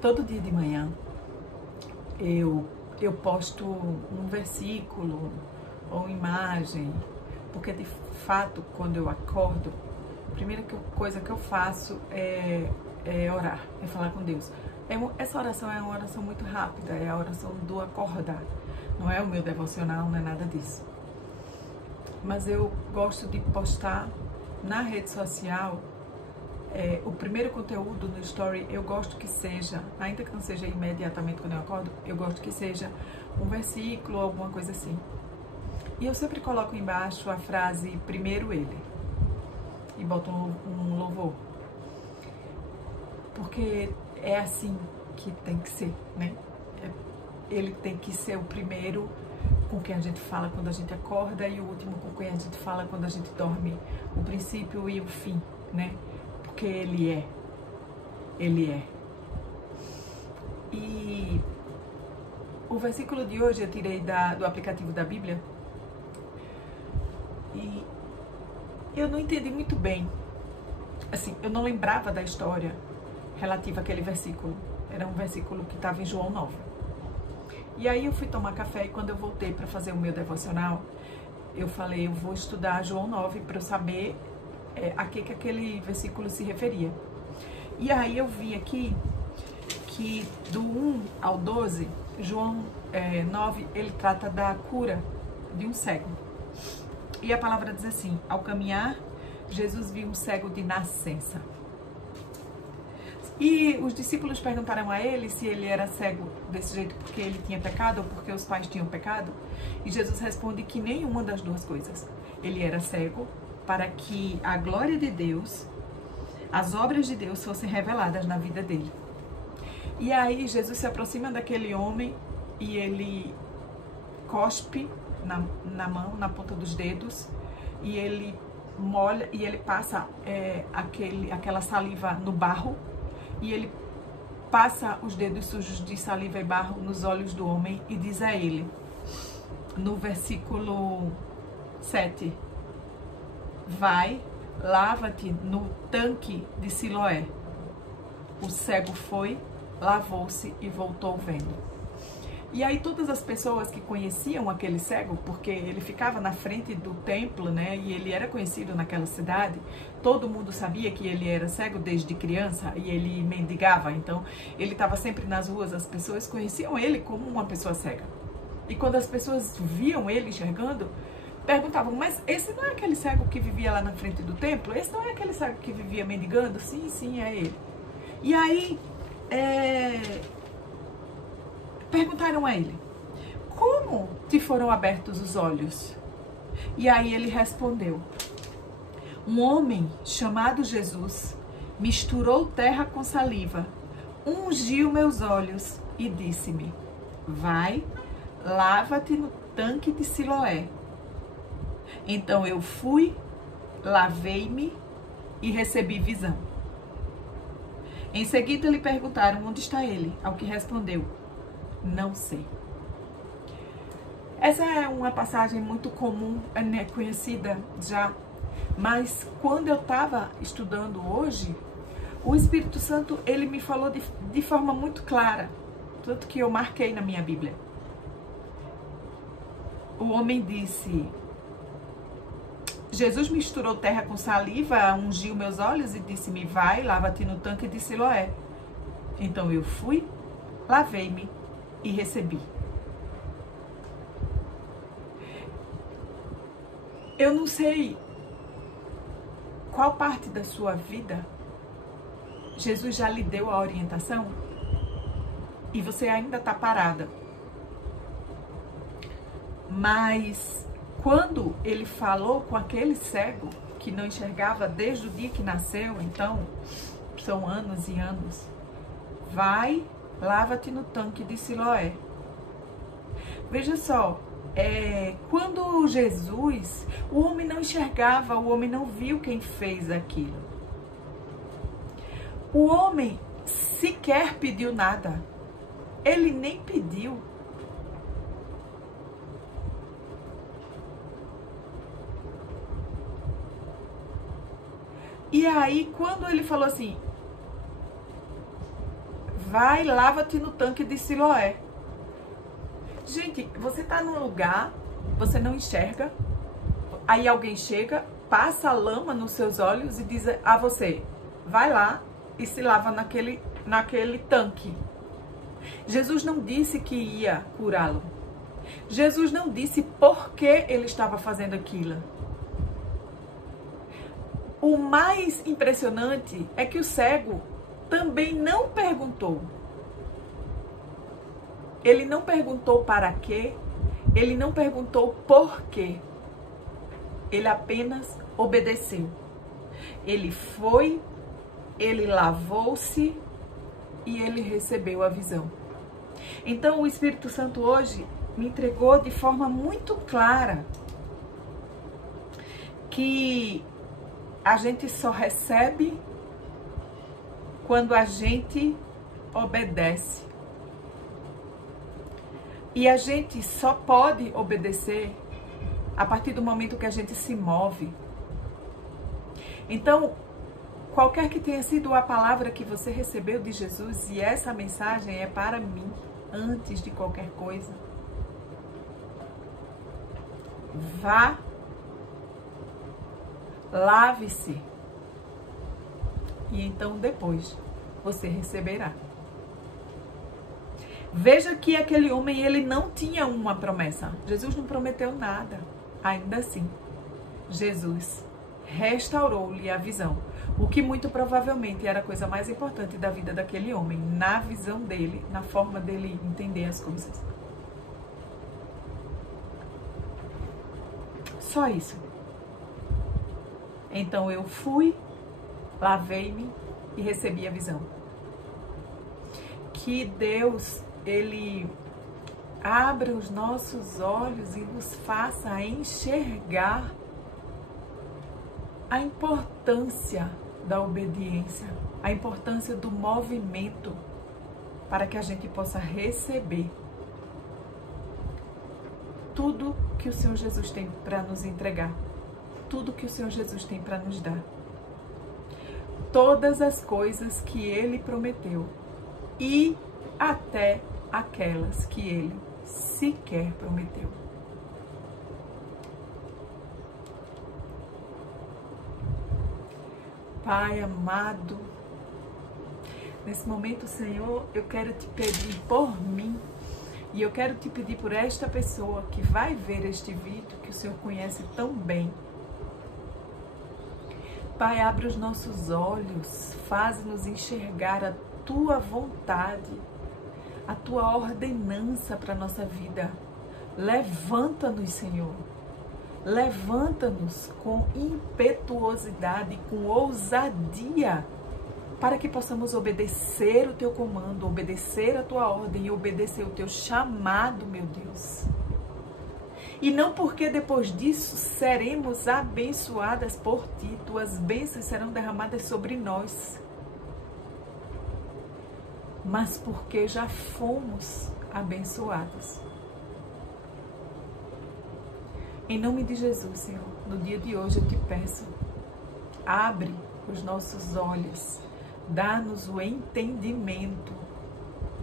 Todo dia de manhã eu posto um versículo ou imagem, porque de fato quando eu acordo, a primeira coisa que eu faço é orar, é falar com Deus. Essa oração é uma oração muito rápida, é a oração do acordar. Não é o meu devocional, não é nada disso. Mas eu gosto de postar na rede social o primeiro conteúdo no story. Eu gosto que seja, ainda que não seja imediatamente quando eu acordo, eu gosto que seja um versículo ou alguma coisa assim. E eu sempre coloco embaixo a frase primeiro ele e boto um louvor, porque é assim que tem que ser, né? Ele tem que ser o primeiro com quem a gente fala quando a gente acorda e o último com quem a gente fala quando a gente dorme, o princípio e o fim, né? Porque ele é. E o versículo de hoje eu tirei do aplicativo da Bíblia e eu não entendi muito bem. Assim, eu não lembrava da história relativa àquele versículo. Era um versículo que estava em João 9. E aí eu fui tomar café e quando eu voltei para fazer o meu devocional, eu falei, eu vou estudar João 9 para eu saber a que aquele versículo se referia. E aí eu vi aqui que do 1 ao 12, João 9, ele trata da cura de um cego. E a palavra diz assim, ao caminhar, Jesus viu um cego de nascença. E os discípulos perguntaram a ele se ele era cego desse jeito porque ele tinha pecado ou porque os pais tinham pecado. E Jesus responde que nenhuma das duas coisas. Ele era cego para que a glória de Deus, as obras de Deus fossem reveladas na vida dele. E aí Jesus se aproxima daquele homem e ele cospe na mão, na ponta dos dedos, e ele molha e ele passa aquela saliva no barro. E ele passa os dedos sujos de saliva e barro nos olhos do homem e diz a ele, no versículo 7, vai, lava-te no tanque de Siloé. O cego foi, lavou-se e voltou vendo. E aí todas as pessoas que conheciam aquele cego, porque ele ficava na frente do templo, né, e ele era conhecido naquela cidade, todo mundo sabia que ele era cego desde criança e ele mendigava, então ele estava sempre nas ruas, as pessoas conheciam ele como uma pessoa cega. E quando as pessoas viam ele enxergando, perguntavam, mas esse não é aquele cego que vivia lá na frente do templo? Esse não é aquele cego que vivia mendigando? Sim, sim, é ele. E aí, perguntaram a ele, como te foram abertos os olhos? E aí ele respondeu, um homem chamado Jesus misturou terra com saliva, ungiu meus olhos e disse-me, vai, lava-te no tanque de Siloé. Então eu fui, lavei-me e recebi visão. Em seguida lhe perguntaram onde está ele, ao que respondeu, não sei. Essa é uma passagem muito comum, né, conhecida já, mas quando eu estava estudando hoje, o Espírito Santo, ele me falou de forma muito clara, tanto que eu marquei na minha Bíblia. O homem disse, Jesus misturou terra com saliva, ungiu meus olhos e disse-me, vai, lava-te no tanque de Siloé. Então eu fui, lavei-me e recebi. Eu não sei qual parte da sua vida Jesus já lhe deu a orientação e você ainda está parada. Mas quando ele falou com aquele cego que não enxergava desde o dia que nasceu, então são anos e anos, vai, lava-te no tanque de Siloé. Veja só, quando Jesus, o homem não enxergava, o homem não viu quem fez aquilo. O homem sequer pediu nada. Ele nem pediu. E aí, quando ele falou assim, vai, lava-te no tanque de Siloé. Gente, você tá num lugar, você não enxerga, aí alguém chega, passa a lama nos seus olhos e diz a você, vai lá e se lava naquele tanque. Jesus não disse que ia curá-lo. Jesus não disse por que ele estava fazendo aquilo. O mais impressionante é que o cego também não perguntou. Ele não perguntou para quê, ele não perguntou por quê. Ele apenas obedeceu. Ele foi, ele lavou-se e ele recebeu a visão. Então o Espírito Santo hoje me entregou de forma muito clara que a gente só recebe quando a gente obedece. E a gente só pode obedecer a partir do momento que a gente se move. Então, qualquer que tenha sido a palavra que você recebeu de Jesus, e essa mensagem é para mim, antes de qualquer coisa, vá, lave-se, e então depois você receberá. Veja que aquele homem, ele não tinha uma promessa. Jesus não prometeu nada. Ainda assim, Jesus restaurou-lhe a visão. O que muito provavelmente era a coisa mais importante da vida daquele homem, na visão dele, na forma dele entender as coisas. Só isso. Então eu fui, lavei-me e recebi a visão. Que Deus, Ele abra os nossos olhos e nos faça enxergar a importância da obediência, a importância do movimento, para que a gente possa receber tudo que o Senhor Jesus tem para nos entregar, tudo que o Senhor Jesus tem para nos dar, todas as coisas que Ele prometeu e até aquelas que Ele sequer prometeu. Pai amado, nesse momento, Senhor, eu quero te pedir por mim e eu quero te pedir por esta pessoa que vai ver este vídeo, que o Senhor conhece tão bem. Pai, abre os nossos olhos, faz-nos enxergar a Tua vontade, a Tua ordenança para a nossa vida. Levanta-nos, Senhor. Levanta-nos com impetuosidade, com ousadia, para que possamos obedecer o Teu comando, obedecer a Tua ordem e obedecer o Teu chamado, meu Deus. E não porque depois disso seremos abençoadas por Ti, Tuas bênçãos serão derramadas sobre nós, mas porque já fomos abençoados. Em nome de Jesus, Senhor, no dia de hoje eu te peço, abre os nossos olhos, dá-nos o entendimento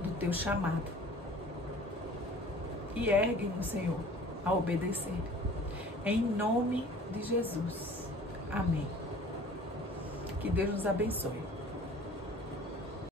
do Teu chamado e ergue-nos, Senhor, a obedecer. Em nome de Jesus. Amém. Que Deus nos abençoe.